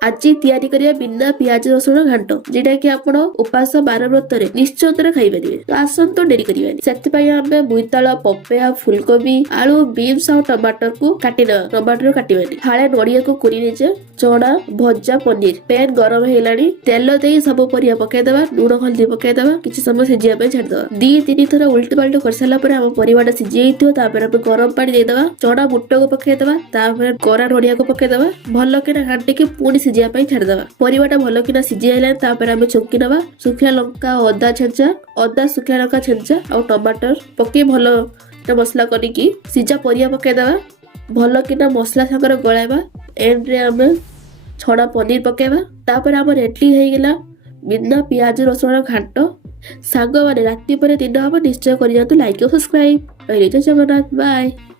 आज तैयारी करिया बिना प्याज रसुण घांट जेटा कि आपण उपास 12 व्रतरे निश्चित खाई परिबे। तो आसंतो डेरी करिवानी सेति पई हमें बोईताल पपया फुलकोबी आलू बीन्स और टमाटर को काटिना टमाटर काटिबानी फाळे नडिया को कुरी नेजे चना भजा पनीर पैन गरम हेलानी तेल देई सब परिया पकाई देबा लूण हल्दी पकाई देबा किछि समय सिजिया पे छाड़ देबा 2-3 थरा उल्टी पाल्टी कर साला पर हम परिवाटा सिझी जाइथियो तापर हम गरम पानी दे देबा चना बुट को पकाई देबा तापर गरा नडिया को पकाई देबा भलो के घांटी के पुणी सिझिया पे छाड़ देबा परिवाटा भलो कि सिझी आइला तापर हम चुकी नबा सुखिया लंका अदा सुखिया लंका छेंचा और टमाटर पके भलो मसला करिकी सिझा परिया पकाई देबा भलो कि मसला सागर गलाइबा एंड रे हम छड़ा पनीर पकेबा तापर हम रेडी हो गला बिना प्याज रसुण घांट सांग माने राति पर दिन हम निश्चय कर लाइक और सब्सक्राइब जगन्नाथ बाय।